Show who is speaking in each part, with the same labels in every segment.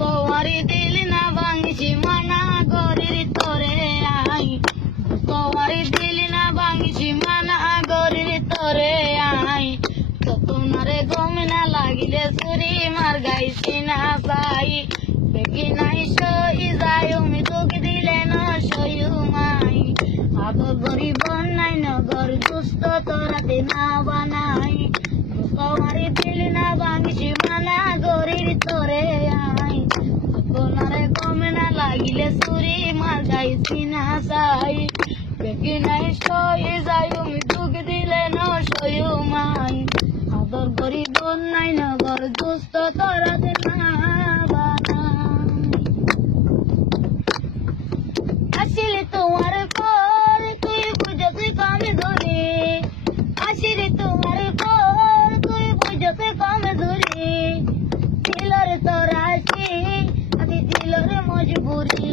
Speaker 1: তোয়ারি দিল না ভাঙছি মানা গরির তোরে আই। তোয়ারি দিল না ভাঙছি মানা গরির তোরে আই। তোমারে গম না লাগিলে সুরি মার গাইছি না পাই বেগি নাই সই যায় উমি দুঃখ দিলে না সয়ু মাই আদর গরিব নাই বানাই। তোমারি দিল না ভাঙছি মানা গরির তোরে আই আপনারে কমে না লাগিলে সুরি মার গাইছি না সাই বেকি নাই সই যাই উমি দুঃখ দিলে না সয়ু মাই। আদর গরিব নাই, নগর দুস্থ তোরাতে তোমার পর, তুই বুঝতে কমে ধরে আসলে তোমার পর তোর মজবুরি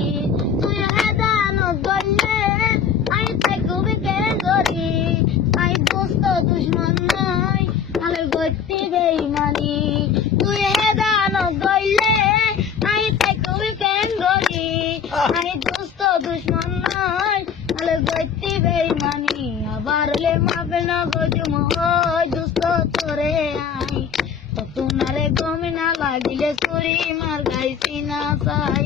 Speaker 1: তুই হেদান গলে আই থাকবি কে ধরি আই দোস্ত দুশ্মন নাই আলে গতি বেইমানি তুই হেদান গলে আই থাকবি কে ধরি আই দোস্ত দুশ্মন নাই আলে গতি বেইমানি আবার লে মাপে না গজুম হয় দোস্ত তোরে আই। তোমারে গম না লাগিলে সুরি মার গাইছি না সাই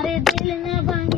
Speaker 1: हमारे दिल न बंद